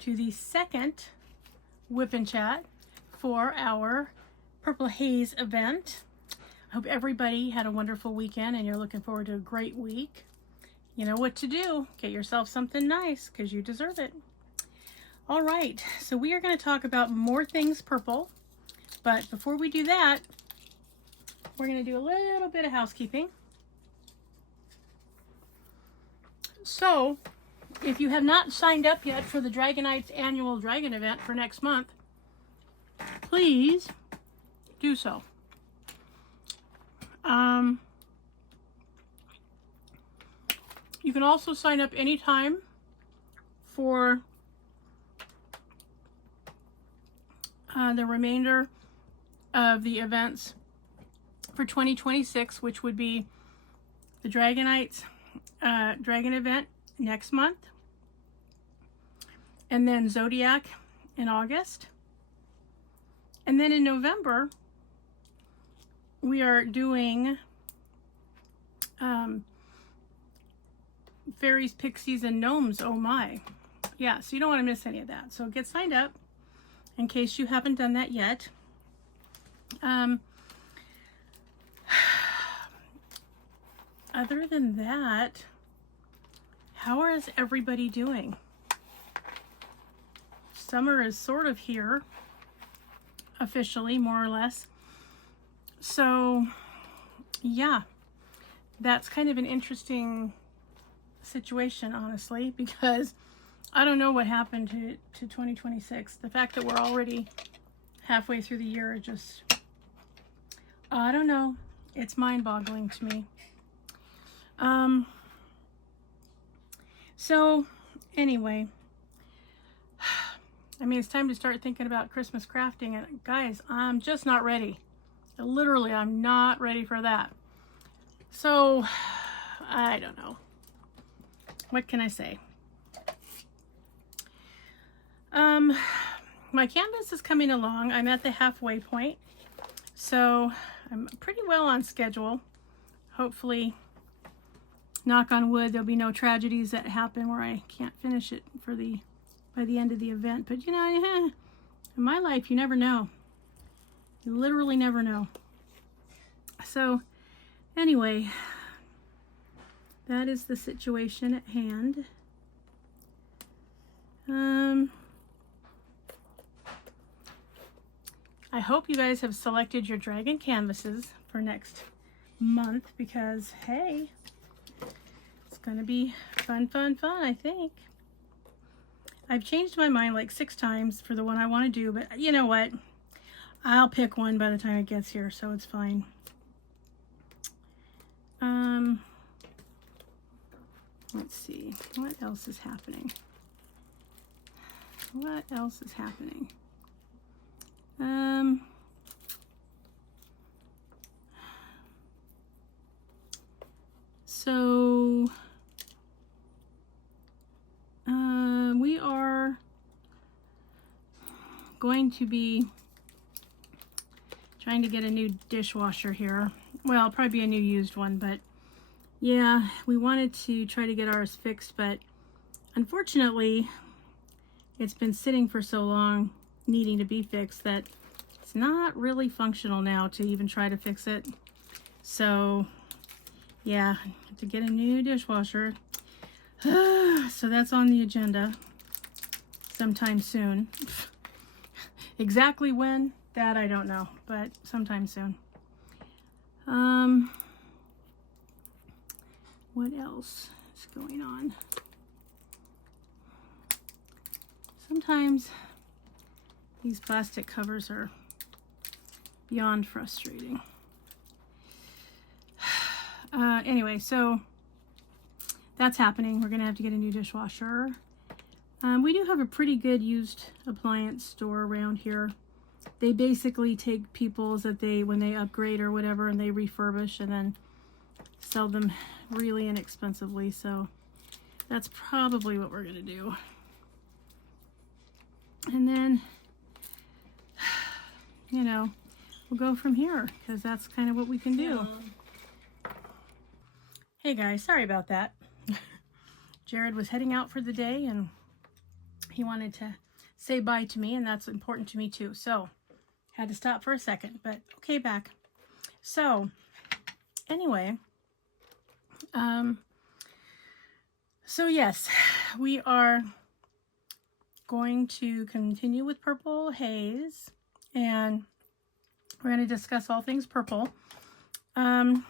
to the second WIP and Chat for our Purple Haze event. I hope everybody had a wonderful weekend and you're looking forward to a great week. You know what to do. Get yourself something nice because you deserve it. All right, so we are going to talk about more things purple. But before we do that, we're going to do a little bit of housekeeping. So, if you have not signed up yet for the Dragonites annual dragon event for next month, please do so. You can also sign up anytime for the remainder of the events for 2026, which would be the Dragonites dragon event next month, and then Zodiac in August, and then in November we are doing fairies, pixies, and gnomes. Oh my, yeah, so you don't want to miss any of that, so get signed up in case you haven't done that yet. Other than that, how is everybody doing? Summer is sort of here, officially, more or less. So, yeah, that's kind of an interesting situation, honestly, because I don't know what happened to 2026. The fact that we're already halfway through the year, just, I don't know. It's mind-boggling to me. So anyway, I mean, it's time to start thinking about Christmas crafting, and guys, I'm just not ready. Literally, I'm not ready for that. So I don't know. What can I say? My canvas is coming along. I'm at the halfway point, so I'm pretty well on schedule. Hopefully, knock on wood, there'll be no tragedies that happen where I can't finish it by the end of the event. But you know, in my life, you never know. You literally never know. So anyway, that is the situation at hand. I hope you guys have selected your dragon canvases for next month because, hey, it's gonna be fun, I think. I've changed my mind like 6 times for the one I want to do, but you know what? I'll pick one by the time it gets here, so it's fine. Let's see, what else is happening? What else is happening? So we are going to be trying to get a new dishwasher here. Well, it'll probably be a new used one, but yeah, we wanted to try to get ours fixed, but unfortunately it's been sitting for so long needing to be fixed that it's not really functional now to even try to fix it. So yeah, have to get a new dishwasher. So that's on the agenda sometime soon. Exactly when, that I don't know, but sometime soon. What else is going on? Sometimes these plastic covers are beyond frustrating. Anyway, so that's happening. We're gonna have to get a new dishwasher. We do have a pretty good used appliance store around here. They basically take people's that when they upgrade or whatever, and they refurbish and then sell them really inexpensively. So that's probably what we're gonna do. And then, you know, we'll go from here because that's kind of what we can do. Hey guys, sorry about that. Jared was heading out for the day and he wanted to say bye to me, and that's important to me too. So had to stop for a second, but okay, back. So anyway, so yes, we are going to continue with Purple Haze, and we're going to discuss all things purple. And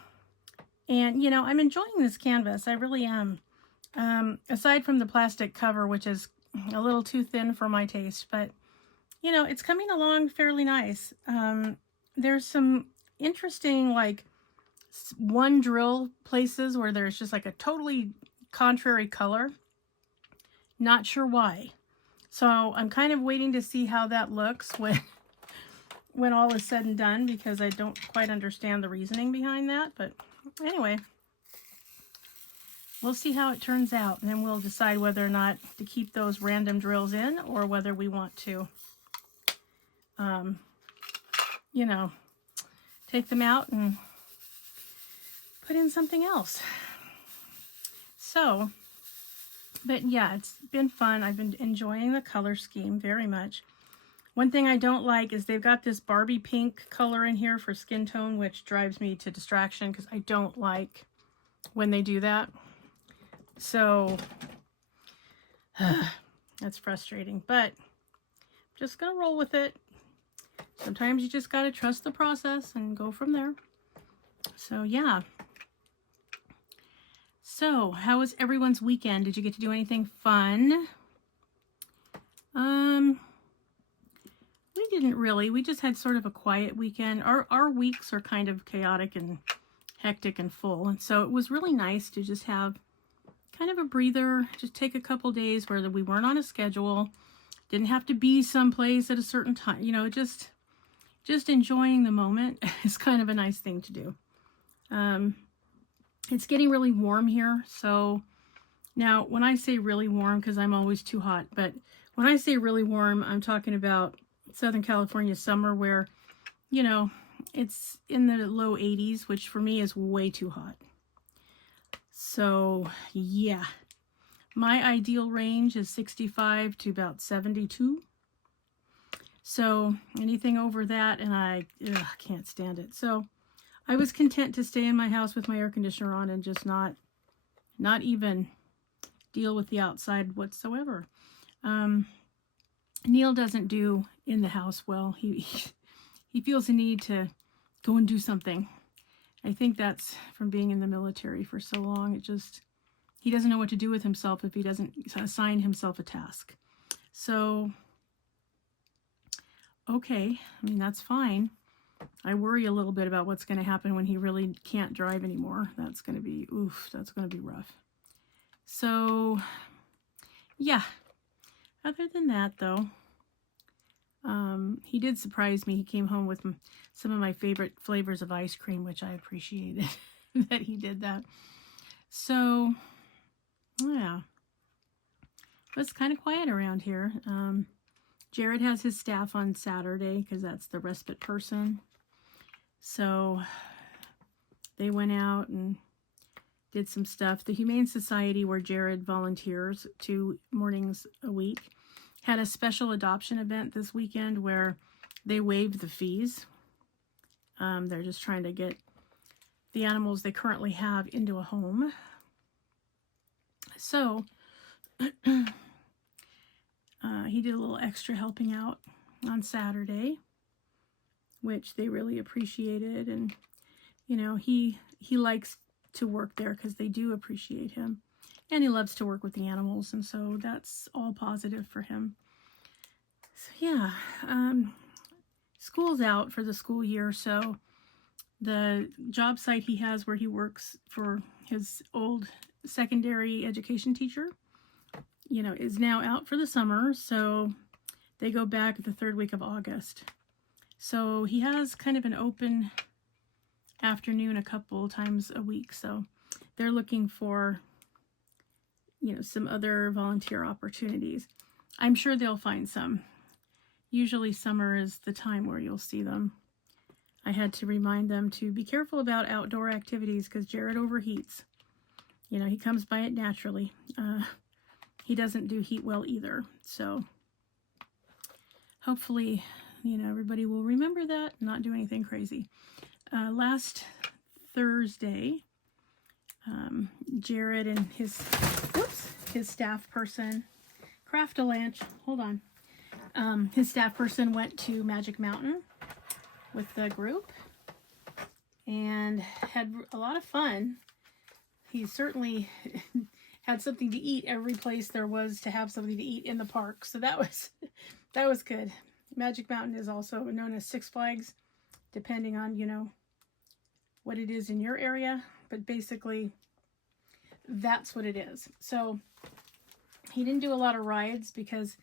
you know, I'm enjoying this canvas. I really am. Aside from the plastic cover, which is a little too thin for my taste, but you know, it's coming along fairly nice. There's some interesting, like, one drill places where there's just like a totally contrary color. Not sure why. So I'm kind of waiting to see how that looks when all is said and done, because I don't quite understand the reasoning behind that. But anyway, we'll see how it turns out, and then we'll decide whether or not to keep those random drills in, or whether we want to, you know, take them out and put in something else. So, but yeah, it's been fun. I've been enjoying the color scheme very much. One thing I don't like is they've got this Barbie pink color in here for skin tone, which drives me to distraction because I don't like when they do that. So that's frustrating, but I'm just gonna roll with it. Sometimes you just gotta trust the process and go from there. So yeah. So how was everyone's weekend? Did you get to do anything fun? We didn't really. We just had sort of a quiet weekend. Our weeks are kind of chaotic and hectic and full, and so it was really nice to just have kind of a breather, just take a couple days where we weren't on a schedule, didn't have to be someplace at a certain time, you know, just enjoying the moment is kind of a nice thing to do. It's getting really warm here, so now when I say really warm, because I'm always too hot, but when I say really warm, I'm talking about Southern California summer, where, you know, it's in the low 80s, which for me is way too hot. So yeah, my ideal range is 65 to about 72. So anything over that, and I can't stand it. So I was content to stay in my house with my air conditioner on and just not even deal with the outside whatsoever. Neil doesn't do in the house well. He feels a need to go and do something. I think that's from being in the military for so long. He doesn't know what to do with himself if he doesn't assign himself a task. So, okay, I mean, that's fine. I worry a little bit about what's going to happen when he really can't drive anymore. That's going to be, that's going to be rough. So, yeah. Other than that, though, he did surprise me. He came home with some of my favorite flavors of ice cream, which I appreciated that he did that. So, yeah. But it's kind of quiet around here. Jared has his staff on Saturday because that's the respite person. So they went out and did some stuff. The Humane Society, where Jared volunteers 2 mornings a week, had a special adoption event this weekend where they waived the fees. They're just trying to get the animals they currently have into a home. So he did a little extra helping out on Saturday, which they really appreciated. And, you know, he likes to work there because they do appreciate him. And he loves to work with the animals, and so that's all positive for him. So yeah, school's out for the school year, so the job site he has where he works for his old secondary education teacher, you know, is now out for the summer, so they go back the 3rd week of August. So he has kind of an open afternoon a couple times a week, so they're looking for, you know, some other volunteer opportunities. I'm sure they'll find some. Usually summer is the time where you'll see them. I had to remind them to be careful about outdoor activities because Jared overheats. You know, he comes by it naturally. he doesn't do heat well either. So hopefully, you know, everybody will remember that, not do anything crazy. Last Thursday, Jared and his staff person, Craft-A-Lanch, hold on. His staff person went to Magic Mountain with the group and had a lot of fun. He certainly had something to eat every place there was to have something to eat in the park. So that was good. Magic Mountain is also known as Six Flags, depending on, you know, what it is in your area. But basically, that's what it is. So he didn't do a lot of rides because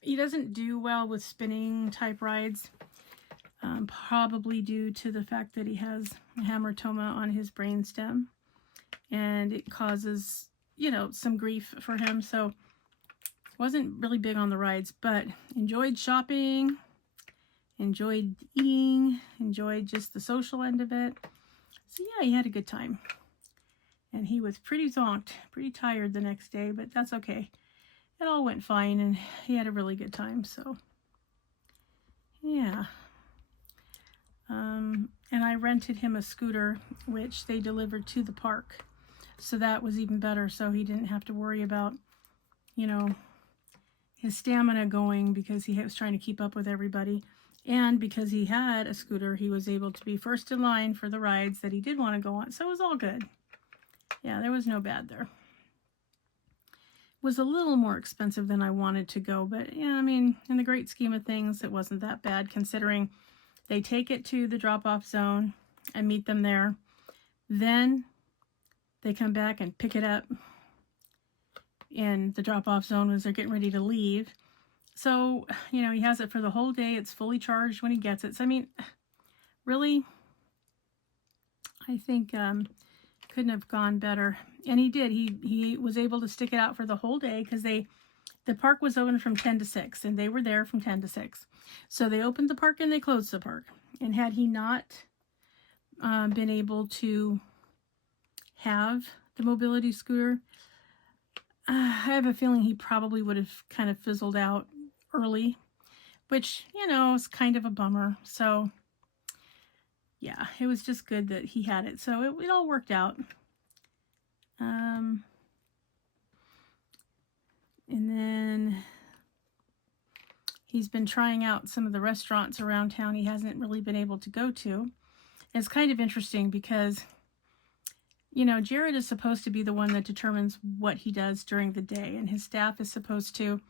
he doesn't do well with spinning type rides. Probably due to the fact that he has a hamartoma on his brainstem. And it causes, you know, some grief for him. So wasn't really big on the rides, but enjoyed shopping, enjoyed eating, enjoyed just the social end of it. So yeah, he had a good time. And he was pretty zonked, pretty tired the next day, but that's okay. It all went fine and he had a really good time. So yeah. And I rented him a scooter, which they delivered to the park. So that was even better. So he didn't have to worry about, you know, his stamina going because he was trying to keep up with everybody. And because he had a scooter, he was able to be first in line for the rides that he did want to go on. So it was all good. Yeah, there was no bad there. It was a little more expensive than I wanted to go. But yeah, I mean, in the great scheme of things, it wasn't that bad considering they take it to the drop-off zone and meet them there. Then they come back and pick it up in the drop-off zone as they're getting ready to leave. So, you know, he has it for the whole day. It's fully charged when he gets it. So, I mean, really, I think couldn't have gone better. And he did. He was able to stick it out for the whole day because the park was open from 10 to 6, and they were there from 10 to 6. So they opened the park and they closed the park. And had he not been able to have the mobility scooter, I have a feeling he probably would have kind of fizzled out early, which, you know, is kind of a bummer. So yeah, it was just good that he had it. So it all worked out. And then he's been trying out some of the restaurants around town he hasn't really been able to go to. It's kind of interesting because, you know, Jared is supposed to be the one that determines what he does during the day, and his staff is supposed to,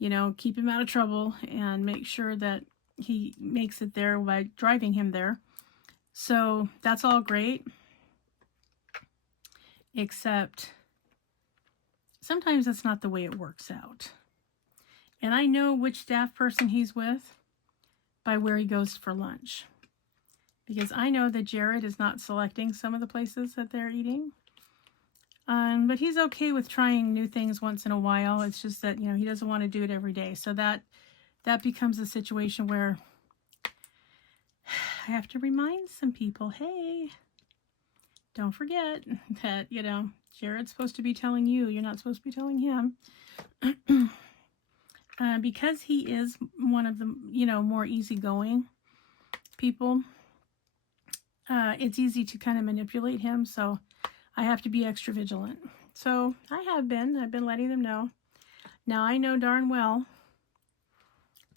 you know, keep him out of trouble and make sure that he makes it there by driving him there. So that's all great, except sometimes that's not the way it works out. And I know which staff person he's with by where he goes for lunch. Because I know that Jared is not selecting some of the places that they're eating. But he's okay with trying new things once in a while. It's just that, you know, he doesn't want to do it every day. So that becomes a situation where I have to remind some people, hey, don't forget that, you know, Jared's supposed to be telling you. You're not supposed to be telling him. Because he is one of the, you know, more easygoing people, it's easy to kind of manipulate him. So I have to be extra vigilant. So I've been letting them know. Now I know darn well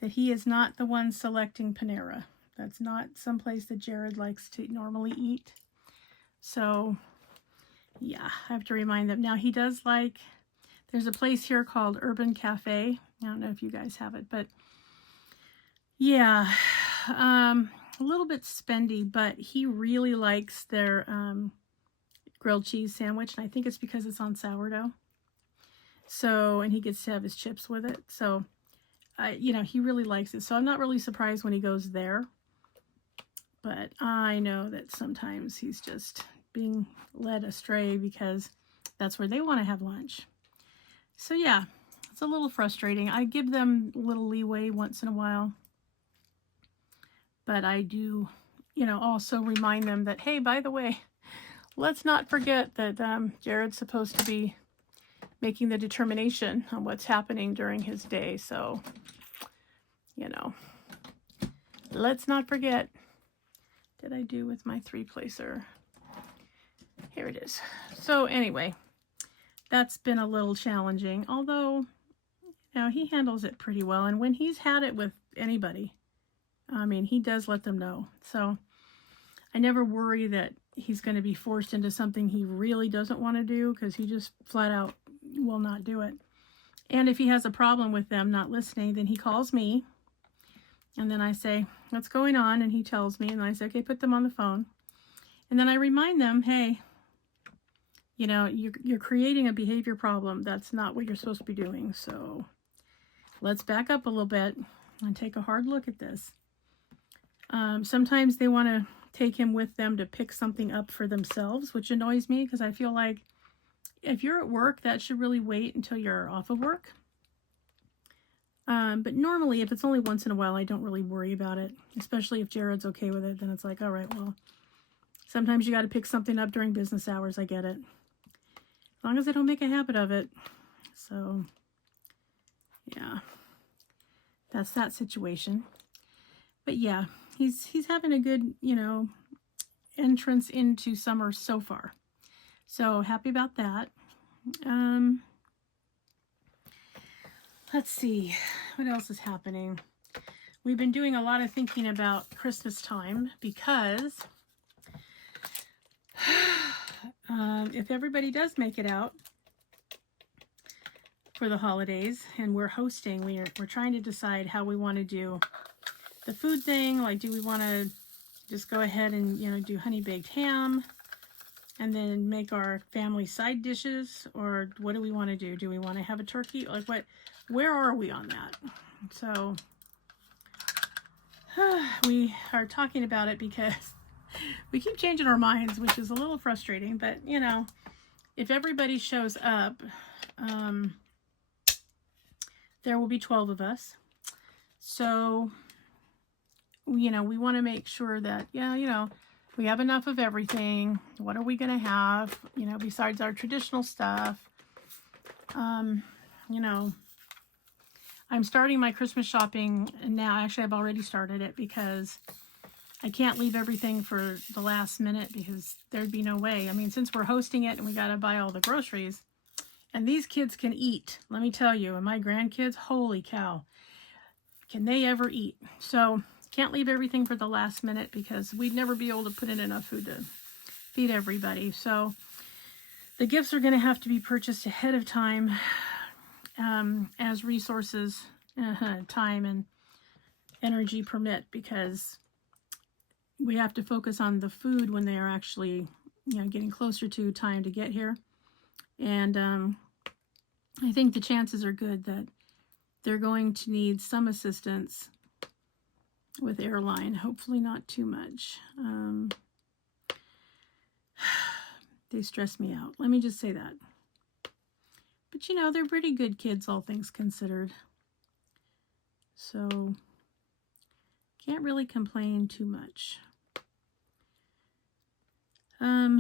that he is not the one selecting Panera. That's not someplace that Jared likes to normally eat. So yeah, I have to remind them. Now he does like, there's a place here called Urban Cafe. I don't know if you guys have it, but yeah, a little bit spendy, but he really likes their grilled cheese sandwich, and I think it's because it's on sourdough. So, and he gets to have his chips with it. So, you know, he really likes it. So I'm not really surprised when he goes there. But I know that sometimes he's just being led astray because that's where they want to have lunch. So yeah, it's a little frustrating. I give them a little leeway once in a while. But I do, you know, also remind them that, hey, by the way, let's not forget that Jared's supposed to be making the determination on what's happening during his day. So, you know, let's not forget. Did I do with my 3-placer? Here it is. So anyway, that's been a little challenging, although, you know, he handles it pretty well. And when he's had it with anybody, I mean, he does let them know. So I never worry that he's going to be forced into something he really doesn't want to do, because he just flat out will not do it. And if he has a problem with them not listening, then he calls me. And then I say, what's going on? And he tells me, and I say, okay, put them on the phone. And then I remind them, hey, you know, you're creating a behavior problem. That's not what you're supposed to be doing. So let's back up a little bit and take a hard look at this. Sometimes they want to take him with them to pick something up for themselves, which annoys me, because I feel like if you're at work, that should really wait until you're off of work. But normally, if it's only once in a while, I don't really worry about it, especially if Jared's okay with it. Then it's like, all right, well, sometimes you got to pick something up during business hours. I get it. As long as I don't make a habit of it. So, yeah, that's that situation. But yeah, he's having a good, you know, entrance into summer so far. So happy about that. Let's see, what else is happening? We've been doing a lot of thinking about Christmas time, because if everybody does make it out for the holidays and we're hosting, we're trying to decide how we want to do the food thing. Like, do we want to just go ahead and, you know, do honey baked ham and then make our family side dishes, or what do we want to do? Do we want to have a turkey? Like, where are we on that? So we are talking about it because we keep changing our minds, which is a little frustrating. But, you know, if everybody shows up, there will be 12 of us. So, you know, we want to make sure that, yeah, you know, we have enough of everything. What are we going to have, you know, besides our traditional stuff? You know, I'm starting my Christmas shopping now. Actually, I've already started it, because I can't leave everything for the last minute, because there'd be no way. I mean, since we're hosting it and we got to buy all the groceries, and these kids can eat, let me tell you, and my grandkids, holy cow, can they ever eat? So can't leave everything for the last minute, because we'd never be able to put in enough food to feed everybody. So the gifts are going to have to be purchased ahead of time, as resources, time and energy permit, because we have to focus on the food when they are actually, you know, getting closer to time to get here. And I think the chances are good that they're going to need some assistance with airline. Hopefully not too much. They stress me out. Let me just say that. But, you know, they're pretty good kids, all things considered. So, can't really complain too much. I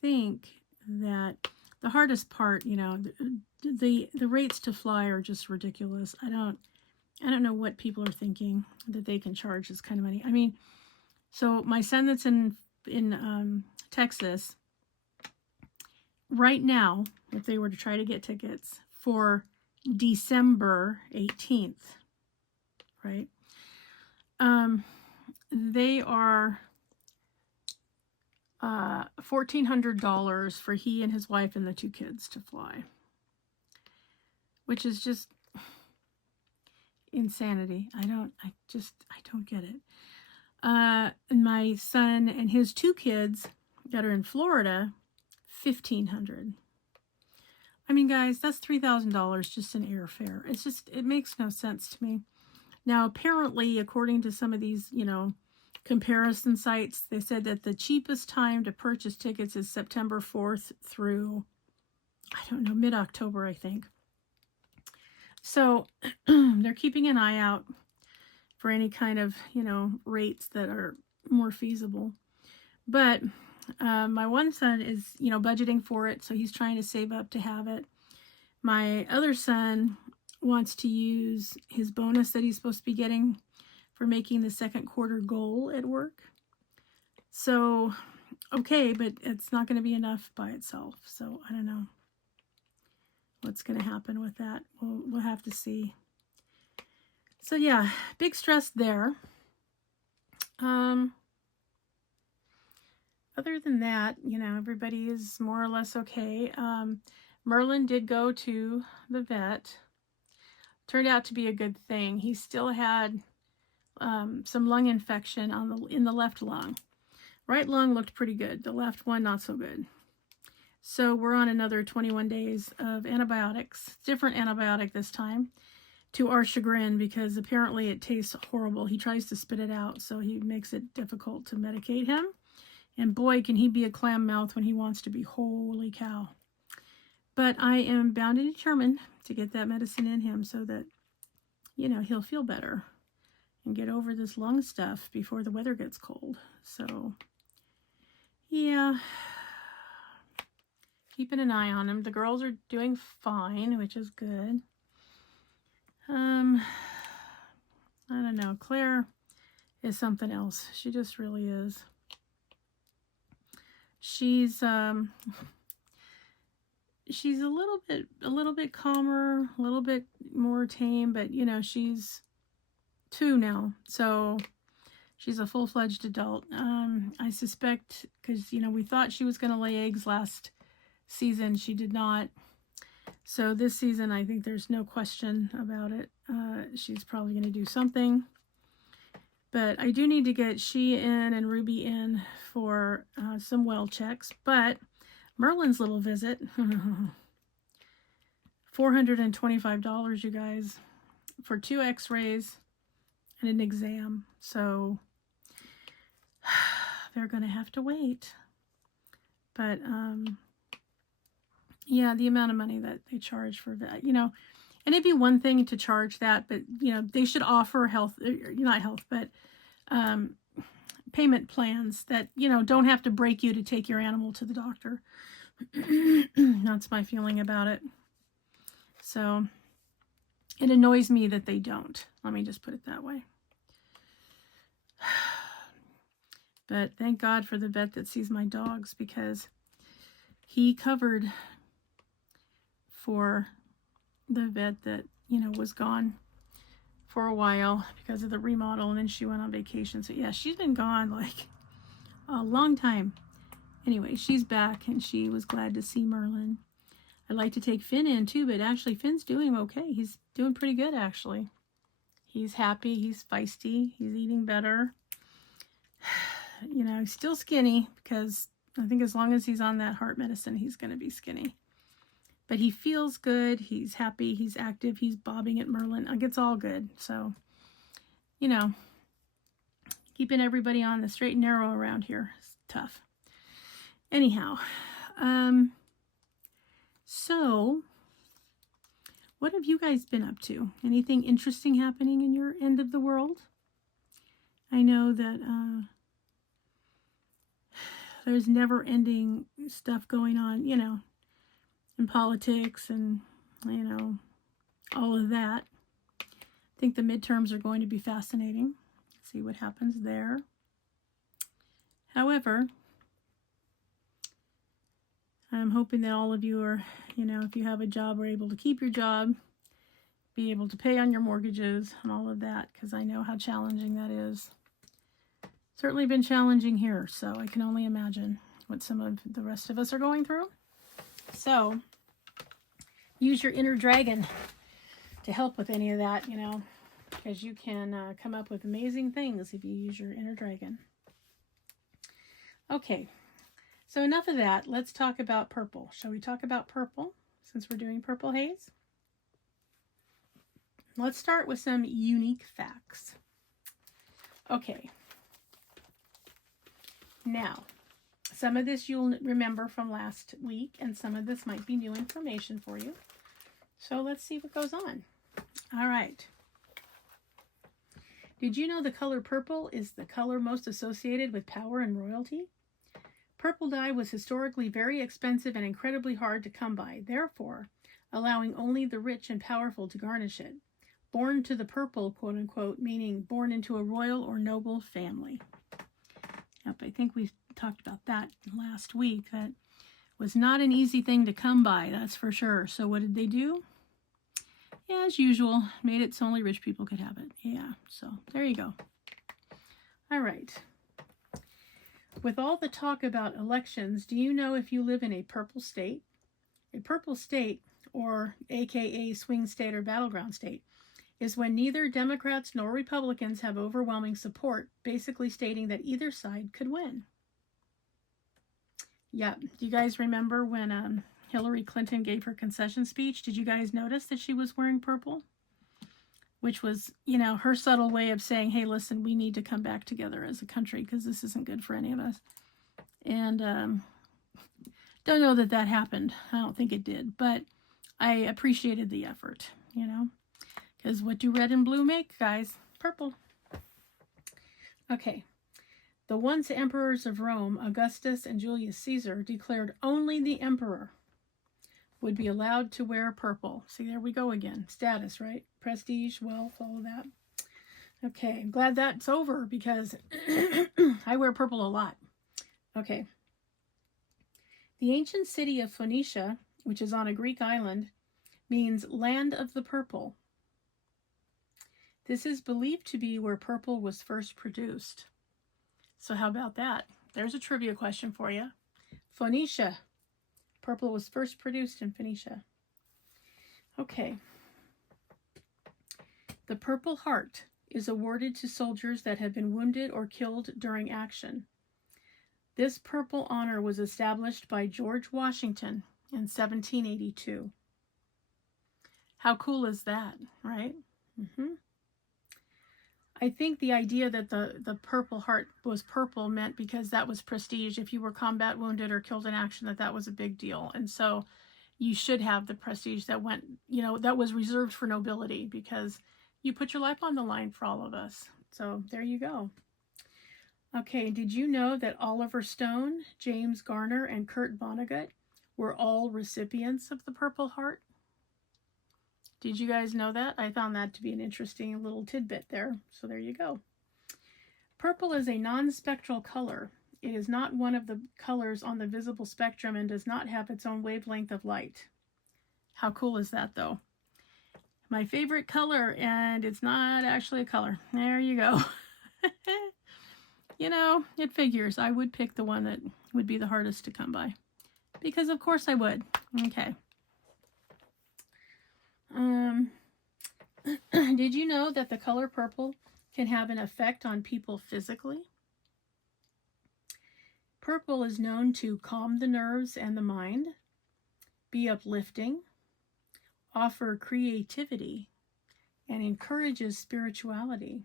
think that the hardest part, you know, the rates to fly are just ridiculous. I don't know what people are thinking that they can charge this kind of money. I mean, so my son that's in Texas right now, if they were to try to get tickets for December 18th, right? They are $1,400 for he and his wife and the 2 kids to fly, which is just insanity. I don't get it. And my son and his 2 kids that are in Florida, $1,500. I mean, guys, that's $3,000 just in airfare. It makes no sense to me. Now, apparently, according to some of these, you know, comparison sites, they said that the cheapest time to purchase tickets is September 4th through, I don't know, mid-October, I think. So they're keeping an eye out for any kind of, you know, rates that are more feasible. But My one son is, you know, budgeting for it, so he's trying to save up to have it. My other son wants to use his bonus that he's supposed to be getting for making the second quarter goal at work. So, okay, but it's not going to be enough by itself. So I don't know what's going to happen with that. We'll have to see. So yeah, big stress there. Other than that, you know, everybody is more or less okay. Merlin did go to the vet. Turned out to be a good thing. He still had some lung infection in the left lung. Right lung looked pretty good. The left one, not so good. So we're on another 21 days of antibiotics. Different antibiotic this time, to our chagrin, because apparently it tastes horrible. He tries to spit it out, so he makes it difficult to medicate him. And boy, can he be a clam mouth when he wants to be. Holy cow. But I am bound and determined to get that medicine in him so that, you know, he'll feel better and get over this lung stuff before the weather gets cold. So, yeah, keeping an eye on him. The girls are doing fine, which is good. I don't know. Claire is something else. She just really is. She's she's a little bit calmer, a little bit more tame, but you know, she's 2 now, so she's a full-fledged adult. I suspect, because you know, we thought she was going to lay eggs last season. She did not. So this season, I think there's no question about it. She's probably going to do something. But I do need to get she in and Ruby in for some well checks. But Merlin's little visit, $425, you guys, for 2 x-rays and an exam. So they're going to have to wait. But yeah, the amount of money that they charge for that, you know, and it'd be one thing to charge that, but you know, they should offer payment plans that, you know, don't have to break you to take your animal to the doctor. That's my feeling about it. So it annoys me that they don't. Let me just put it that way. But thank God for the vet that sees my dogs, because he covered for the vet that, you know, was gone for a while because of the remodel, and then she went on vacation. So yeah, she's been gone like a long time. Anyway, she's back and she was glad to see Merlin. I'd like to take Finn in too, but actually Finn's doing okay. He's doing pretty good, actually. He's happy, he's feisty, he's eating better. You know, he's still skinny, because I think as long as he's on that heart medicine, he's going to be skinny. But he feels good, he's happy, he's active, he's bobbing at Merlin. Like, it's all good. So, you know, keeping everybody on the straight and narrow around here is tough. Anyhow, so what have you guys been up to? Anything interesting happening in your end of the world? I know that there's never-ending stuff going on, you know, in politics and, you know, all of that. I think the midterms are going to be fascinating. See what happens there. However, I'm hoping that all of you are, you know, if you have a job, are able to keep your job, be able to pay on your mortgages and all of that, because I know how challenging that is. Certainly been challenging here, so I can only imagine what some of the rest of us are going through. So, use your inner dragon to help with any of that, you know, because you can come up with amazing things if you use your inner dragon. Okay, so enough of that. Let's talk about purple. Shall we talk about purple, since we're doing purple haze? Let's start with some unique facts. Okay. Now, some of this you'll remember from last week, and some of this might be new information for you. So let's see what goes on. All right. Did you know the color purple is the color most associated with power and royalty? Purple dye was historically very expensive and incredibly hard to come by, therefore allowing only the rich and powerful to garnish it. Born to the purple, quote unquote, meaning born into a royal or noble family. Yep, I think we talked about that last week. That was not an easy thing to come by, that's for sure. So what did they do? Yeah, as usual, made it so only rich people could have it. Yeah, so there you go. All right. With all the talk about elections, do you know if you live in a purple state? A purple state, or AKA swing state or battleground state, is when neither Democrats nor Republicans have overwhelming support, basically stating that either side could win. Yeah, do you guys remember when Hillary Clinton gave her concession speech? Did you guys notice that she was wearing purple? Which was, you know, her subtle way of saying, hey, listen, we need to come back together as a country because this isn't good for any of us. And don't know that that happened. I don't think it did, but I appreciated the effort, you know, because what do red and blue make, guys? Purple. Okay. The once emperors of Rome, Augustus and Julius Caesar, declared only the emperor would be allowed to wear purple. See, there we go again. Status, right? Prestige, wealth, all of that. Okay, I'm glad that's over because I wear purple a lot. Okay. The ancient city of Phoenicia, which is on a Greek island, means land of the purple. This is believed to be where purple was first produced. So how about that? There's a trivia question for you. Phoenicia. Purple was first produced in Phoenicia. Okay. The Purple Heart is awarded to soldiers that have been wounded or killed during action. This purple honor was established by George Washington in 1782. How cool is that, right? I think the idea that the Purple Heart was purple meant because that was prestige. If you were combat wounded or killed in action, that was a big deal. And so you should have the prestige that went, you know, that was reserved for nobility because you put your life on the line for all of us. So there you go. Okay, did you know that Oliver Stone, James Garner, and Kurt Vonnegut were all recipients of the Purple Heart? Did you guys know that? I found that to be an interesting little tidbit there. So there you go. Purple is a non-spectral color. It is not one of the colors on the visible spectrum and does not have its own wavelength of light. How cool is that, though? My favorite color, and it's not actually a color. There you go. You know, it figures. I would pick the one that would be the hardest to come by. Because, of course, I would. Okay. Did you know that the color purple can have an effect on people physically? Purple is known to calm the nerves and the mind, be uplifting, offer creativity, and encourages spirituality.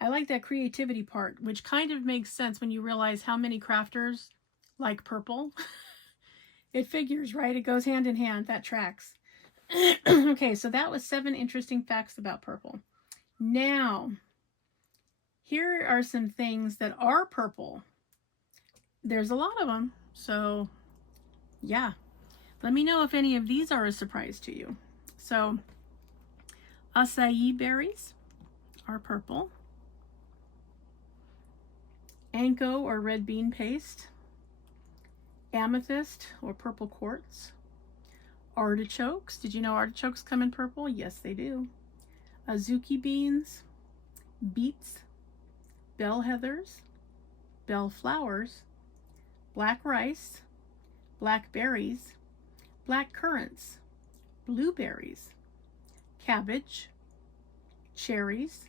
I like that creativity part, which kind of makes sense when you realize how many crafters like purple. It figures, right? It goes hand in hand. That tracks. Okay, so that was 7 interesting facts about purple. Now, here are some things that are purple. There's a lot of them, so yeah. Let me know if any of these are a surprise to you. So, acai berries are purple. Anko or red bean paste. Amethyst or purple quartz. Artichokes. Did you know artichokes come in purple? Yes, they do. Azuki beans, beets, bell heathers, bell flowers, black rice, black berries, black currants, blueberries, cabbage, cherries,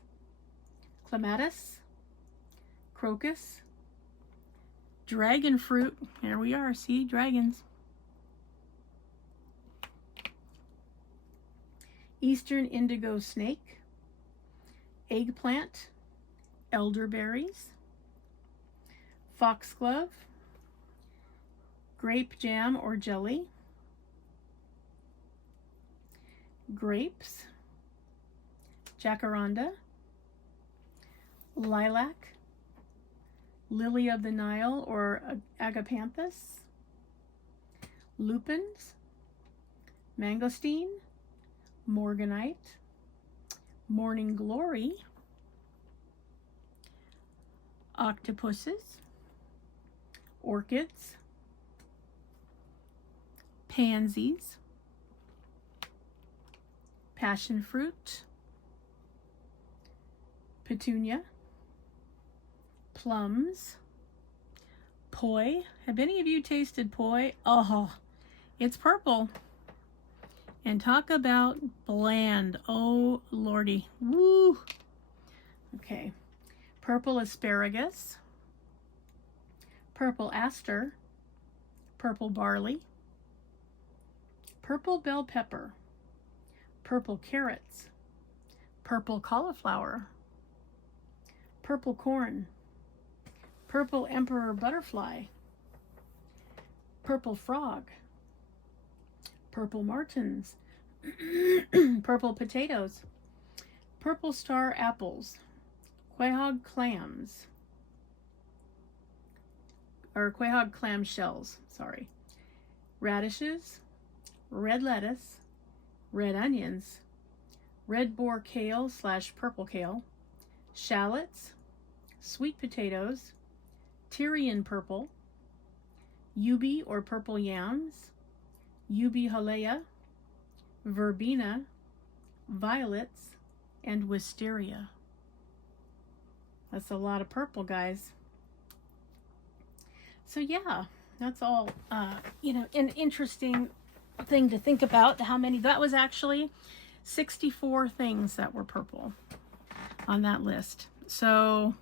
clematis, crocus, dragon fruit. Here we are, see, dragons. Eastern indigo snake, eggplant, elderberries, foxglove, grape jam or jelly, grapes, jacaranda, lilac, Lily of the Nile or agapanthus, lupins, mangosteen, morganite, morning glory, octopuses, orchids, pansies, passion fruit, petunia, plums, poi. Have any of you tasted poi? Oh, it's purple. And talk about bland. Oh, lordy. Woo. Okay. Purple asparagus, purple aster, purple barley, purple bell pepper, purple carrots, purple cauliflower, purple corn, purple emperor butterfly, purple frog, purple martins, purple potatoes, purple star apples, quahog clams, or quahog clam shells, sorry, radishes, red lettuce, red onions, red boar kale / purple kale, shallots, sweet potatoes, Tyrian purple, ubi or purple yams, ubi halea, verbena, violets, and wisteria. That's a lot of purple, guys. So yeah, that's all, you know, an interesting thing to think about. How many, that was actually 64 things that were purple on that list. So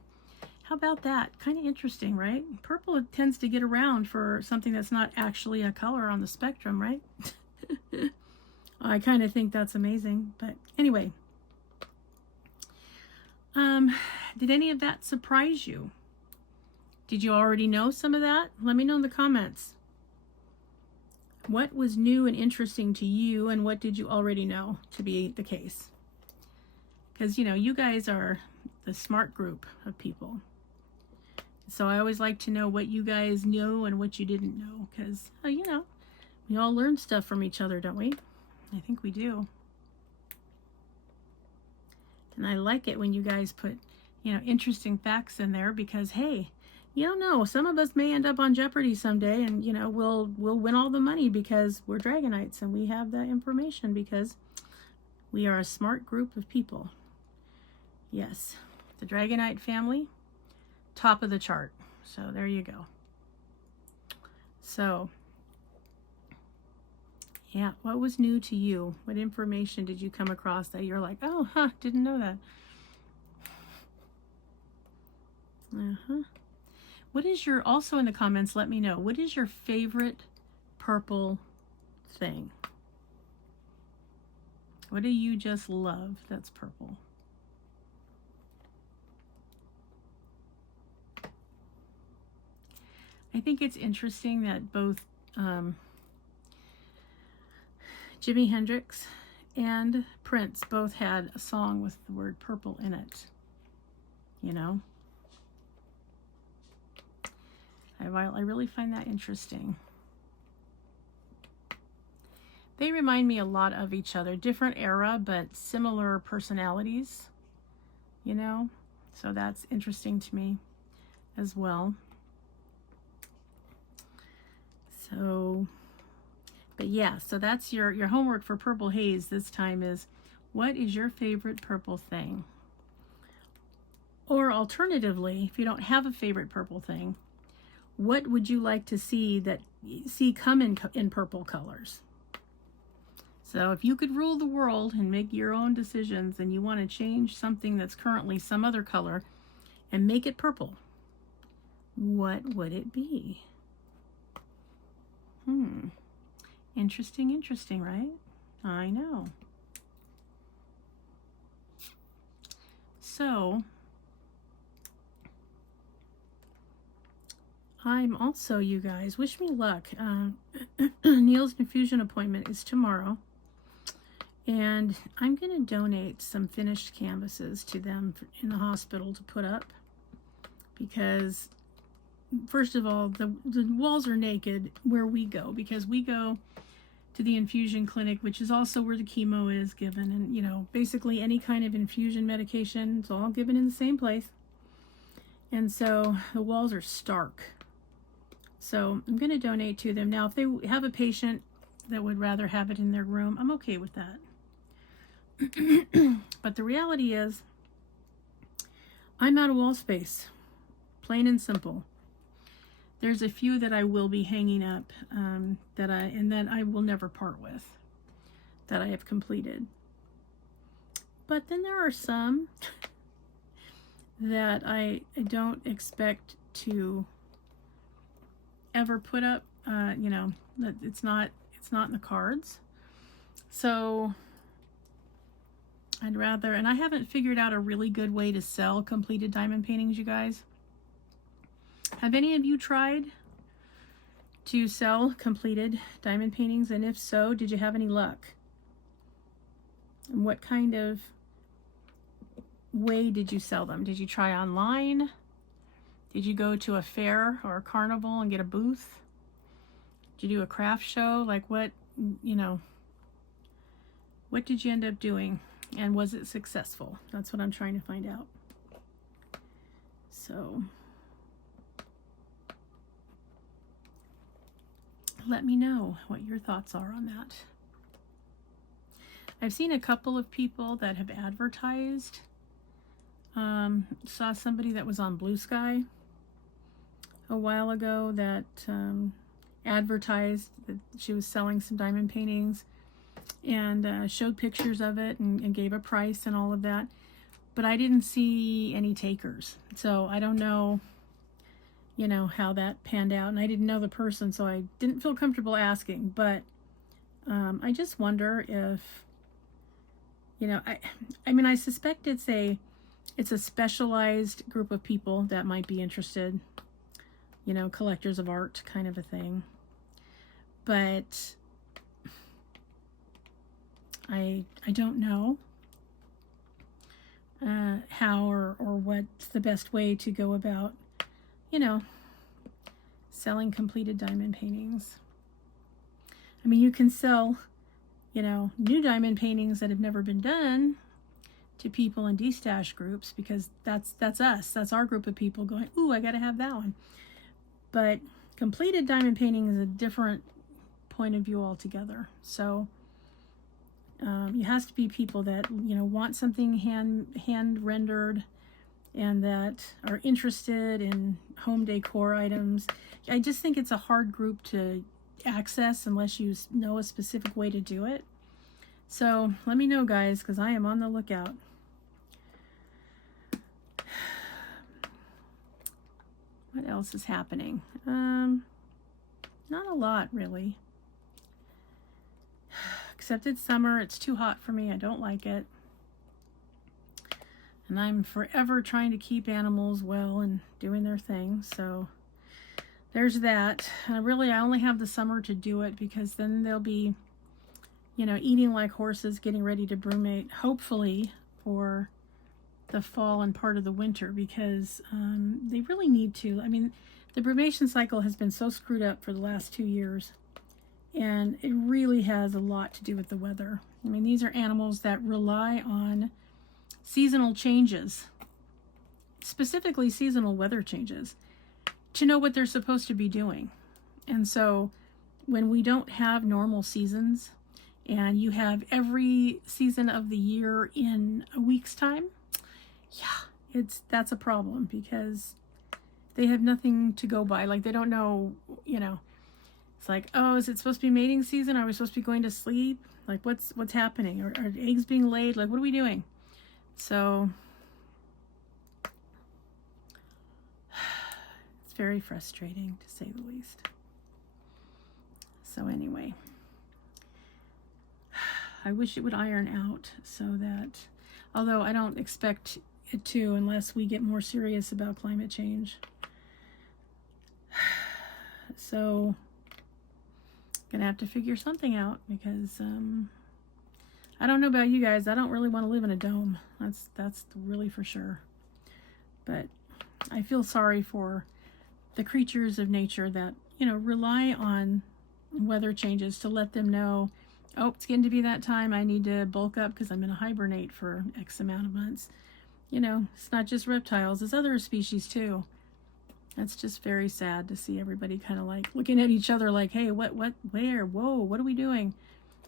how about that? Kind of interesting, right? Purple tends to get around for something that's not actually a color on the spectrum, right? I kind of think that's amazing. But anyway, did any of that surprise you? Did you already know some of that? Let me know in the comments. What was new and interesting to you, and what did you already know to be the case? Because, you know, you guys are the smart group of people. So I always like to know what you guys know and what you didn't know. Because, you know, we all learn stuff from each other, don't we? I think we do. And I like it when you guys put, you know, interesting facts in there because, hey, you don't know. Some of us may end up on Jeopardy someday and, you know, we'll win all the money because we're Dragonites and we have that information because we are a smart group of people. Yes, the Dragonite family, top of the chart. So there you go. So, yeah, what was new to you? What information did you come across that you're like, oh, didn't know that? What is your, also in the comments, let me know, what is your favorite purple thing? What do you just love that's purple? I think it's interesting that both Jimi Hendrix and Prince both had a song with the word purple in it, you know? I really find that interesting. They remind me a lot of each other. Different era, but similar personalities, you know? So that's interesting to me as well. So, but yeah, so that's your homework for Purple Haze this time is, what is your favorite purple thing? Or alternatively, if you don't have a favorite purple thing, what would you like to see come in purple colors? So if you could rule the world and make your own decisions and you want to change something that's currently some other color and make it purple, what would it be? Interesting, right? I know. So I'm also, you guys, wish me luck. Neil's infusion appointment is tomorrow. And I'm going to donate some finished canvases to them in the hospital to put up. Because first of all, the walls are naked where we go, because we go to the infusion clinic, which is also where the chemo is given. And, you know, basically any kind of infusion medication, it's all given in the same place. And so the walls are stark. So I'm going to donate to them. Now, if they have a patient that would rather have it in their room, I'm okay with that. But the reality is, I'm out of wall space, plain and simple. There's a few that I will be hanging up that I will never part with, that I have completed. But then there are some that I don't expect to ever put up. You know, that it's not in the cards. So I'd rather, and I haven't figured out a really good way to sell completed diamond paintings, you guys. Have any of you tried to sell completed diamond paintings? And if so, did you have any luck? And what kind of way did you sell them? Did you try online? Did you go to a fair or a carnival and get a booth? Did you do a craft show? Like what, you know, what did you end up doing? And was it successful? That's what I'm trying to find out. So let me know what your thoughts are on that. I've seen a couple of people that have advertised. Saw somebody that was on Blue Sky a while ago that advertised that she was selling some diamond paintings, and showed pictures of it and gave a price and all of that. But I didn't see any takers. So I don't know, you know, how that panned out. And I didn't know the person, so I didn't feel comfortable asking. But I just wonder if, you know, I mean, I suspect it's a specialized group of people that might be interested, you know, collectors of art kind of a thing. But I don't know how or what's the best way to go about, you know, selling completed diamond paintings. I mean, you can sell, you know, new diamond paintings that have never been done to people in destash groups, because that's us. That's our group of people going, ooh, I got to have that one. But completed diamond painting is a different point of view altogether. So it has to be people that, you know, want something hand rendered and that are interested in home decor items. I just think it's a hard group to access unless you know a specific way to do it. So let me know, guys, because I am on the lookout. What else is happening? Not a lot, really. Except it's summer. It's too hot for me. I don't like it. And I'm forever trying to keep animals well and doing their thing. So there's that. I only have the summer to do it, because then they'll be, you know, eating like horses, getting ready to brumate, hopefully for the fall and part of the winter, because they really need to. I mean, the brumation cycle has been so screwed up for the last 2 years, and it really has a lot to do with the weather. I mean, these are animals that rely on seasonal changes, specifically seasonal weather changes, to know what they're supposed to be doing. And so when we don't have normal seasons, and you have every season of the year in a week's time, yeah, that's a problem, because they have nothing to go by. Like, they don't know, you know, it's like, oh, is it supposed to be mating season? Are we supposed to be going to sleep? Like, what's happening? Are eggs being laid? Like, what are we doing? So it's very frustrating, to say the least. So anyway, I wish it would iron out, so that, although I don't expect it to unless we get more serious about climate change. So gonna have to figure something out, because I don't know about you guys, I don't really want to live in a dome. That's really for sure. But I feel sorry for the creatures of nature that, you know, rely on weather changes to let them know, oh, it's getting to be that time. I need to bulk up because I'm going to hibernate for X amount of months. You know, it's not just reptiles, it's other species too. It's just very sad to see everybody kind of like looking at each other like, hey, what, where, whoa, what are we doing?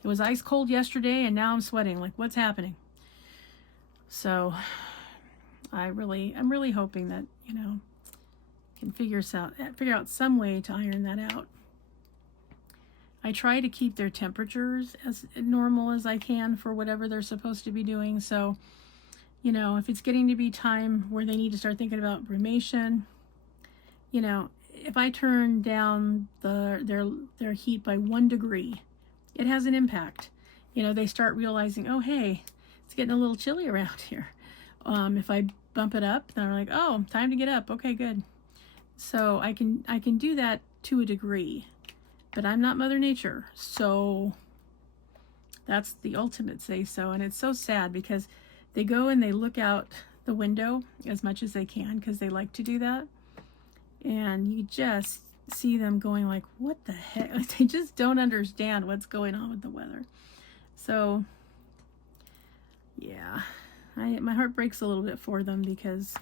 It was ice cold yesterday and now I'm sweating. Like, what's happening? So I'm really hoping that, you know, can figure out some way to iron that out. I try to keep their temperatures as normal as I can for whatever they're supposed to be doing. So, you know, if it's getting to be time where they need to start thinking about brumation, you know, if I turn down their heat by 1 degree, it has an impact. You know, they start realizing, oh, hey, it's getting a little chilly around here. If I bump it up, they're like, oh, time to get up. Okay, good. So I can do that to a degree, but I'm not Mother Nature. So that's the ultimate say so. And it's so sad because they go and they look out the window as much as they can because they like to do that. And you just see them going like, what the heck? Like, they just don't understand what's going on with the weather. So yeah, my heart breaks a little bit for them because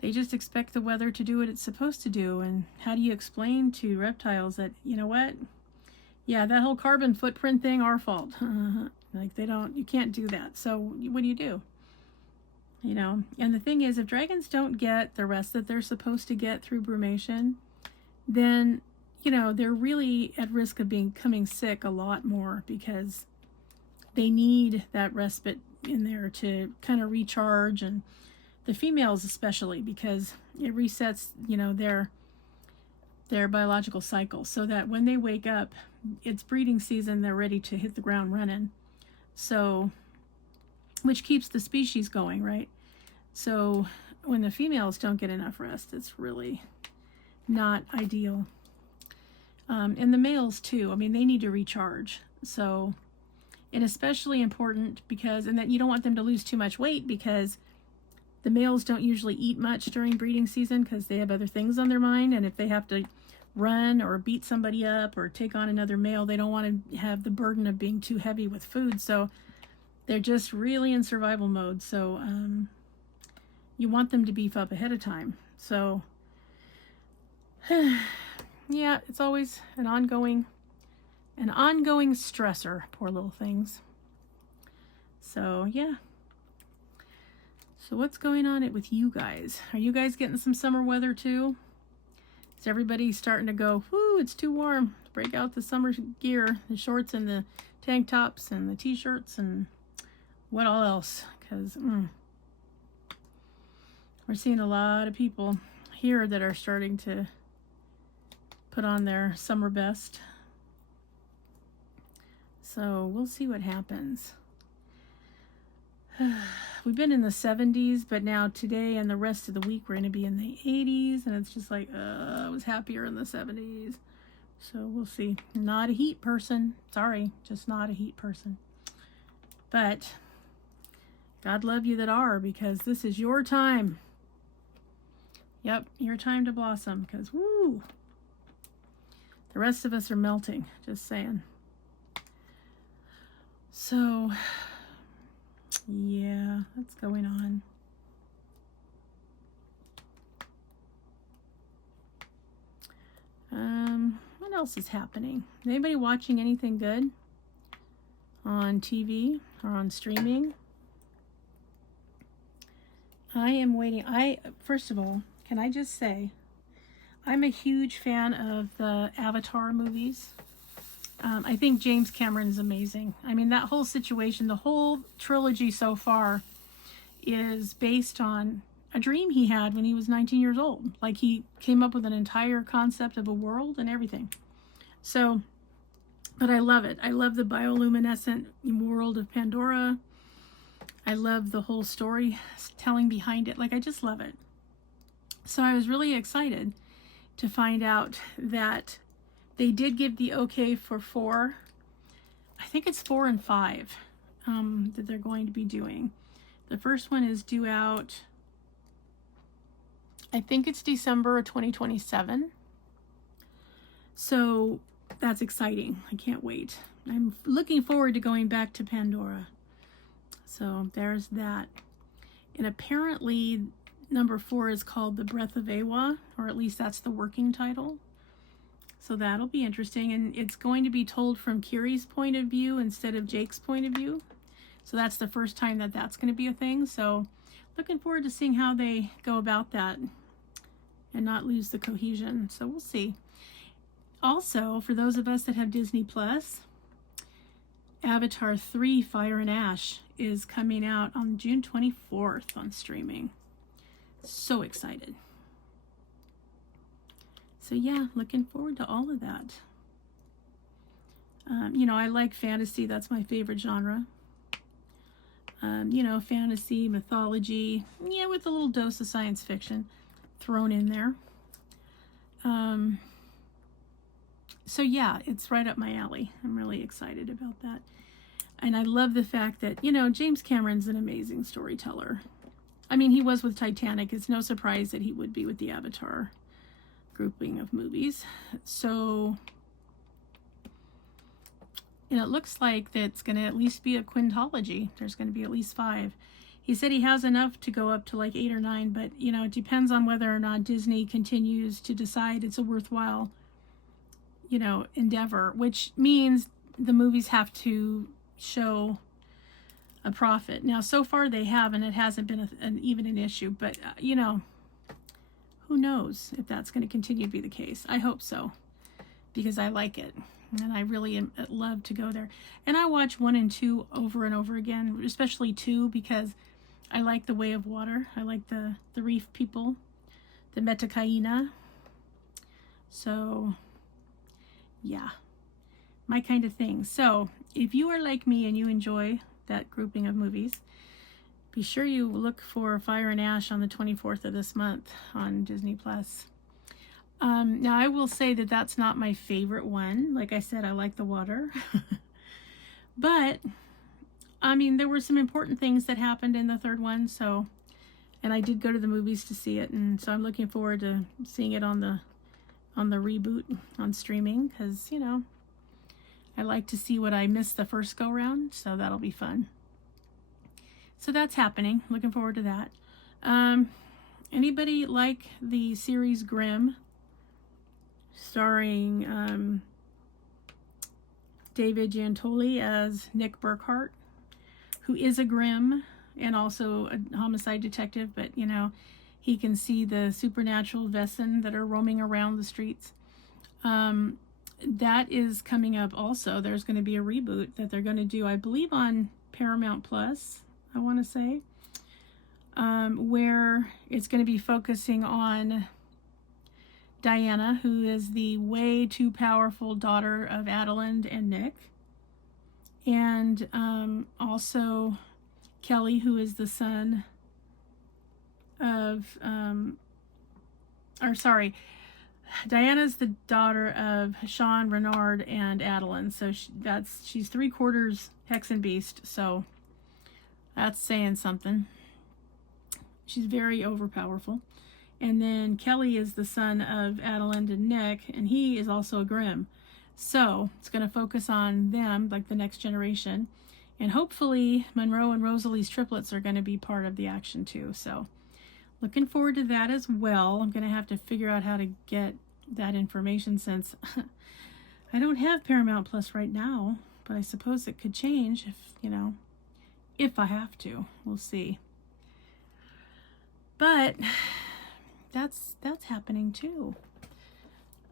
they just expect the weather to do what it's supposed to do. And how do you explain to reptiles that, you know what? Yeah, that whole carbon footprint thing, our fault. Like, you can't do that. So what do you do? You know, and the thing is, if dragons don't get the rest that they're supposed to get through brumation, then, you know, they're really at risk of becoming sick a lot more because they need that respite in there to kind of recharge, and the females especially, because it resets, you know, their biological cycle so that when they wake up, it's breeding season, they're ready to hit the ground running. So, which keeps the species going, right? So when the females don't get enough rest, it's really not ideal. And the males too, I mean, they need to recharge. So, and especially important because, and that you don't want them to lose too much weight because the males don't usually eat much during breeding season because they have other things on their mind. And if they have to run or beat somebody up or take on another male, they don't want to have the burden of being too heavy with food. So they're just really in survival mode. So you want them to beef up ahead of time. So yeah, it's always an ongoing stressor, poor little things. So yeah. So what's going on with you guys? Are you guys getting some summer weather too? Is everybody starting to go, whoo, it's too warm? Break out the summer gear, the shorts and the tank tops and the t-shirts and what all else? Because we're seeing a lot of people here that are starting to put on their summer best. So we'll see what happens. We've been in the 70s, but now today and the rest of the week we're going to be in the 80s, and it's just like, I was happier in the 70s. So we'll see. Not a heat person. Sorry, just not a heat person. But God love you that are, because this is your time. Yep, your time to blossom, because woo, the rest of us are melting, just saying. So yeah, that's going on. What else is happening? Is anybody watching anything good on TV or on streaming? I am waiting. First of all, can I just say, I'm a huge fan of the Avatar movies. I think James Cameron's amazing. I mean, that whole situation, the whole trilogy so far is based on a dream he had when he was 19 years old. Like, he came up with an entire concept of a world and everything. So, but I love it. I love the bioluminescent world of Pandora. I love the whole storytelling behind it. Like, I just love it. So I was really excited to find out that they did give the okay for 4. I think it's 4 and 5 that they're going to be doing. The first one is due out I think it's December of 2027. So that's exciting. I can't wait. I'm looking forward to going back to Pandora. So there's that. And apparently number 4 is called The Breath of Awa, or at least that's the working title. So that'll be interesting. And it's going to be told from Kiri's point of view instead of Jake's point of view. So that's the first time that that's going to be a thing. So looking forward to seeing how they go about that and not lose the cohesion. So we'll see. Also, for those of us that have Disney Plus, Avatar 3 Fire and Ash is coming out on June 24th on streaming. So excited. So yeah, looking forward to all of that. You know, I like fantasy. That's my favorite genre. You know, fantasy, mythology, yeah, with a little dose of science fiction thrown in there. So yeah, it's right up my alley. I'm really excited about that. And I love the fact that, you know, James Cameron's an amazing storyteller. I mean, he was with Titanic. It's no surprise that he would be with the Avatar grouping of movies. So, and it looks like that's going to at least be a quintology. There's going to be at least 5. He said he has enough to go up to like 8 or 9, but, you know, it depends on whether or not Disney continues to decide it's a worthwhile, you know, endeavor, which means the movies have to show a profit. Now, so far they have, and it hasn't been even an issue, but, you know, who knows if that's going to continue to be the case. I hope so, because I like it, and I really love to go there. And I watch 1 and 2 over and over again, especially 2, because I like the Way of Water. I like the reef people, the Metakaina. So, yeah, my kind of thing. So, if you are like me and you enjoy that grouping of movies, be sure you look for Fire and Ash on the 24th of this month on Disney Plus. Now, I will say that that's not my favorite one. Like I said, I like the water. But, I mean, there were some important things that happened in the third one, so, and I did go to the movies to see it, and so I'm looking forward to seeing it on the reboot on streaming, because, you know, I like to see what I missed the first go round, so that'll be fun. So that's happening. Looking forward to that. Anybody like the series Grimm, starring David Giantoli as Nick Burkhart, who is a Grimm and also a homicide detective, but, you know, he can see the supernatural Vesson that are roaming around the streets. That is coming up also. There's going to be a reboot that they're going to do, I believe, on Paramount Plus, I want to say, where it's going to be focusing on Diana, who is the way too powerful daughter of Adeline and Nick, and also Kelly, who is the son of, Diana's the daughter of Sean, Renard, and Adeline. So she's 3/4 hex and beast. So that's saying something. She's very overpowerful. And then Kelly is the son of Adeline and Nick, and he is also a Grimm. So it's going to focus on them, like the next generation. And hopefully Monroe and Rosalie's triplets are going to be part of the action too. So looking forward to that as well. I'm going to have to figure out how to get that information, since I don't have Paramount Plus right now, but I suppose it could change if, you know, if I have to. We'll see. But that's happening too.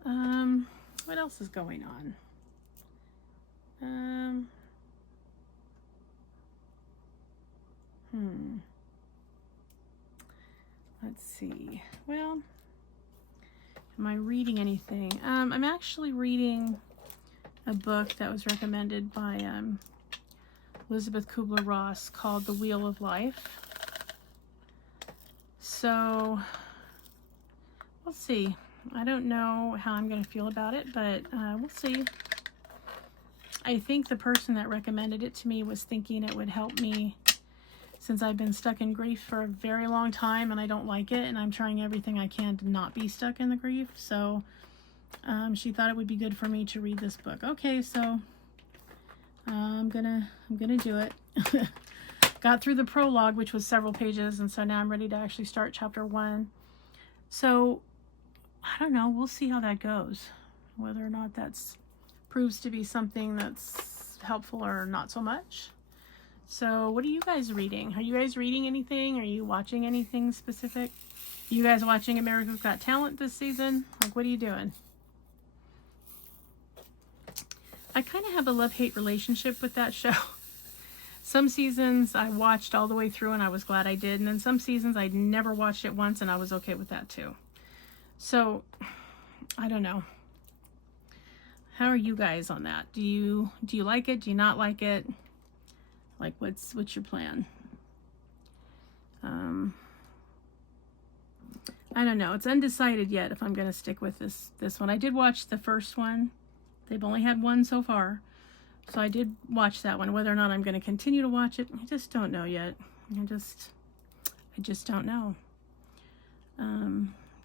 What else is going on? Let's see. Well, am I reading anything? I'm actually reading a book that was recommended by Elizabeth Kubler-Ross called The Wheel of Life. So, we'll see. I don't know how I'm going to feel about it, but we'll see. I think the person that recommended it to me was thinking it would help me since I've been stuck in grief for a very long time and I don't like it, and I'm trying everything I can to not be stuck in the grief. So she thought it would be good for me to read this book. Okay, so I'm gonna do it. Got through the prologue, which was several pages, and so now I'm ready to actually start chapter 1. So I don't know, we'll see how that goes, whether or not that's proves to be something that's helpful or not so much. So what are you guys reading? Are you guys reading anything? Are you watching anything specific? Are you guys watching America's Got Talent this season? Like, what are you doing? I kind of have a love-hate relationship with that show. Some seasons I watched all the way through and I was glad I did. And then some seasons I never watched it once and I was okay with that too. So, I don't know. How are you guys on that? Do you like it? Do you not like it? Like, what's your plan? I don't know. It's undecided yet if I'm going to stick with this one. I did watch the first one. They've only had one so far. So I did watch that one. Whether or not I'm going to continue to watch it, I just don't know yet. I just don't know.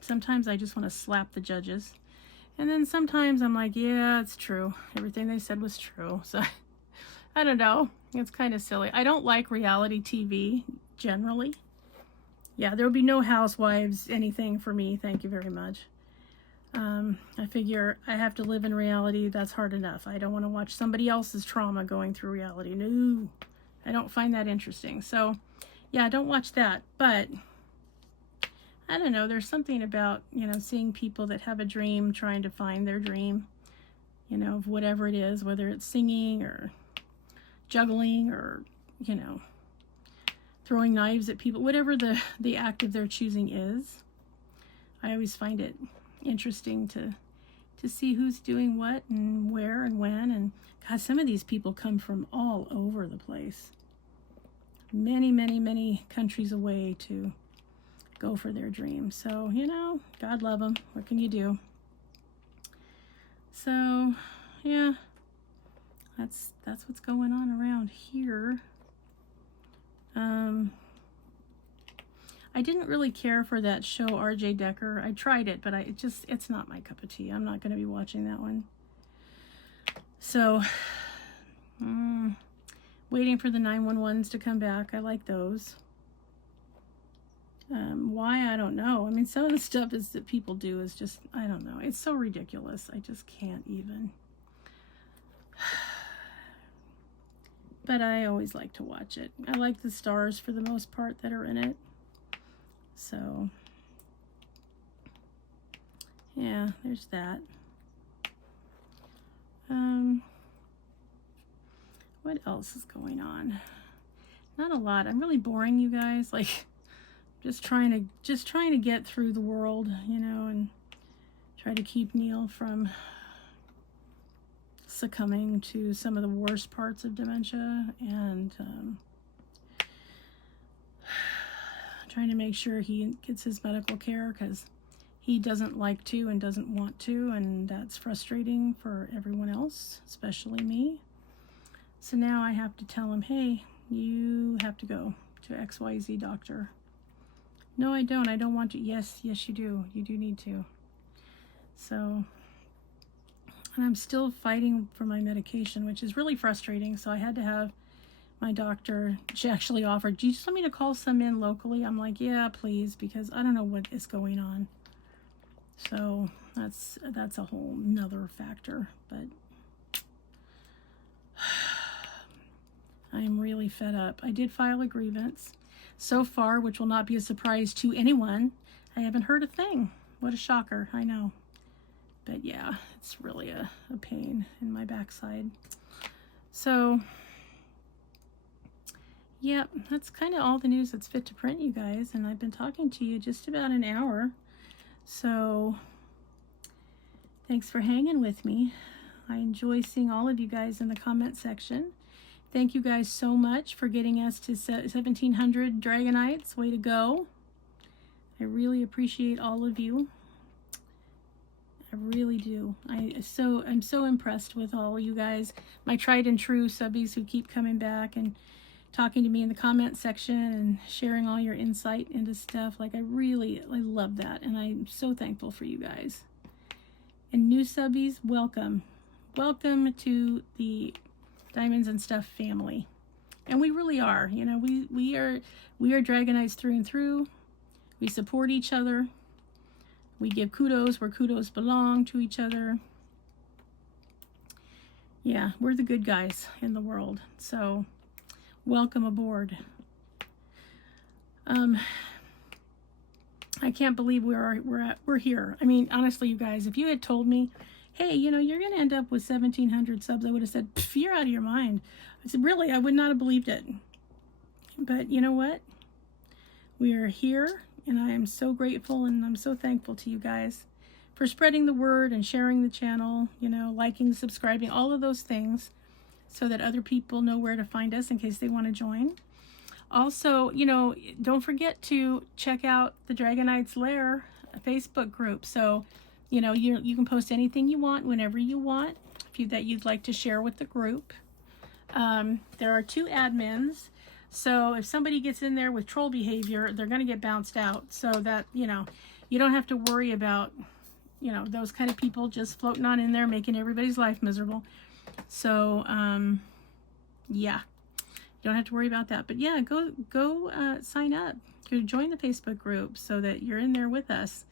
Sometimes I just want to slap the judges. And then sometimes I'm like, yeah, it's true. Everything they said was true. So I don't know. It's kind of silly. I don't like reality TV generally. Yeah, there will be no Housewives, anything for me. Thank you very much. I figure I have to live in reality. That's hard enough. I don't want to watch somebody else's trauma going through reality. No, I don't find that interesting. So, yeah, don't watch that. But I don't know. There's something about, seeing people that have a dream, trying to find their dream, of whatever it is, whether it's singing or juggling or, throwing knives at people, whatever the act of their choosing is. I always find it interesting to see who's doing what and where and when. And God, some of these people come from all over the place. Many, many, many countries away to go for their dreams. So, God love them. What can you do? So, yeah, that's what's going on around here. I didn't really care for that show, R.J. Decker. I tried it, but it's not my cup of tea. I'm not going to be watching that one. So, waiting for the 911s to come back. I like those. Why? I don't know. I mean, some of the stuff that people do is just, I don't know. It's so ridiculous. I just can't even. But I always like to watch it. I like the stars for the most part that are in it. So, yeah, there's that. What else is going on? Not a lot. I'm really boring you guys. Like, just trying to get through the world, and try to keep Neil from succumbing to some of the worst parts of dementia, and trying to make sure he gets his medical care, because he doesn't like to and doesn't want to, and that's frustrating for everyone else, especially me. So now I have to tell him, hey, you have to go to XYZ doctor. No, I don't. I don't want to. Yes, you do. You do need to. So, and I'm still fighting for my medication, which is really frustrating. So I had to have my doctor, she actually offered, do you just want me to call some in locally? I'm like, yeah, please, because I don't know what is going on. So that's a whole nother factor, but I am really fed up. I did file a grievance. So far, which will not be a surprise to anyone, I haven't heard a thing. What a shocker, I know. But yeah, it's really a pain in my backside. So, yep, that's kind of all the news that's fit to print, you guys. And I've been talking to you just about an hour. So, thanks for hanging with me. I enjoy seeing all of you guys in the comment section. Thank you guys so much for getting us to 1,700 Dragonites. Way to go. I really appreciate all of you. I really do. I'm so impressed with all you guys, my tried and true subbies who keep coming back and talking to me in the comment section and sharing all your insight into stuff. Like, I love that, and I'm so thankful for you guys. And new subbies, welcome. Welcome to the Diamonds and Stuff family. And we really are. You know, we are Dragonites through and through. We support each other. We give kudos where kudos belong to each other. Yeah, we're the good guys in the world. So, welcome aboard. I can't believe we're here. I mean, honestly, you guys, if you had told me, hey, you know, you're going to end up with 1,700 subs, I would have said, you're out of your mind. I said, really? I would not have believed it. But you know what? We are here, and I am so grateful, and I'm so thankful to you guys for spreading the word and sharing the channel, you know, liking, subscribing, all of those things, so that other people know where to find us in case they want to join. Also, you know, don't forget to check out the Dragonites Lair Facebook group. So, you know, you can post anything you want whenever you want that you'd like to share with the group. There are 2 admins. So if somebody gets in there with troll behavior, they're going to get bounced out. So that, you know, you don't have to worry about, you know, those kind of people just floating on in there, making everybody's life miserable. So, yeah, you don't have to worry about that. But yeah, go sign up. Go join the Facebook group so that you're in there with us.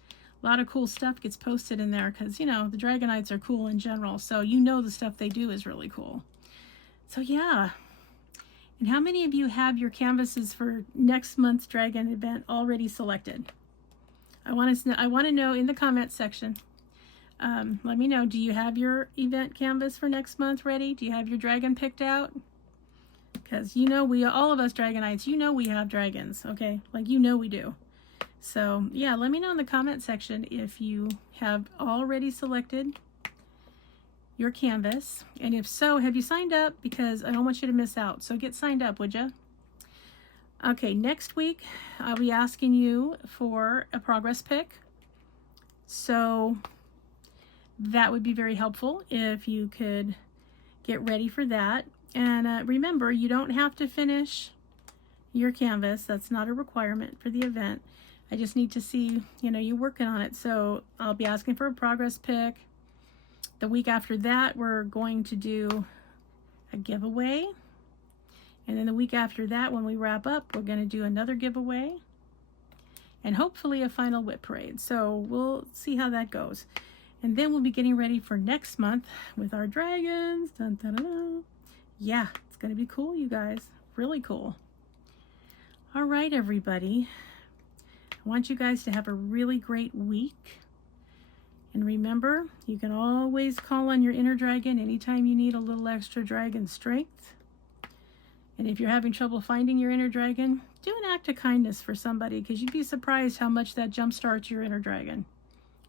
A lot of cool stuff gets posted in there because, you know, the Dragonites are cool in general. So, you know, the stuff they do is really cool. So, yeah. And how many of you have your canvases for next month's Dragon event already selected? I want to know in the comments section. Let me know. Do you have your event canvas for next month ready? Do you have your dragon picked out? Because you know, all of us Dragonites, you know we have dragons, okay? Like, you know we do. So yeah, let me know in the comment section if you have already selected your canvas, and if so, have you signed up? Because I don't want you to miss out. So get signed up, would you? Okay, next week I'll be asking you for a progress pic. So that would be very helpful if you could get ready for that. And remember, you don't have to finish your canvas. That's not a requirement for the event. I just need to see, you know, you working on it. So I'll be asking for a progress pic. The week after that, we're going to do a giveaway. And then the week after that, when we wrap up, we're going to do another giveaway. And hopefully a final WIP parade. So we'll see how that goes. And then we'll be getting ready for next month with our dragons. Dun, dun, dun, dun. Yeah, it's going to be cool, you guys. Really cool. All right, everybody. I want you guys to have a really great week. And remember, you can always call on your inner dragon anytime you need a little extra dragon strength. And if you're having trouble finding your inner dragon, do an act of kindness for somebody, because you'd be surprised how much that jumpstarts your inner dragon.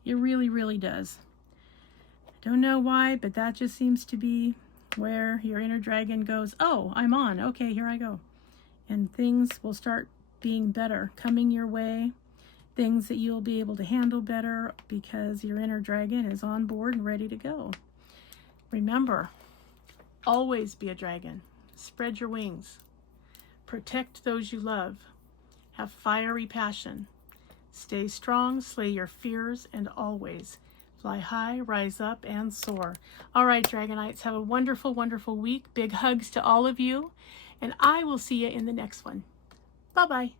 It really, really does. I don't know why, but that just seems to be where your inner dragon goes, oh, I'm on. Okay, here I go. And things will start being better, coming your way. Things that you'll be able to handle better because your inner dragon is on board and ready to go. Remember, always be a dragon. Spread your wings. Protect those you love. Have fiery passion. Stay strong, slay your fears, and always fly high, rise up, and soar. All right, Dragonites, have a wonderful, wonderful week. Big hugs to all of you, and I will see you in the next one. Bye-bye.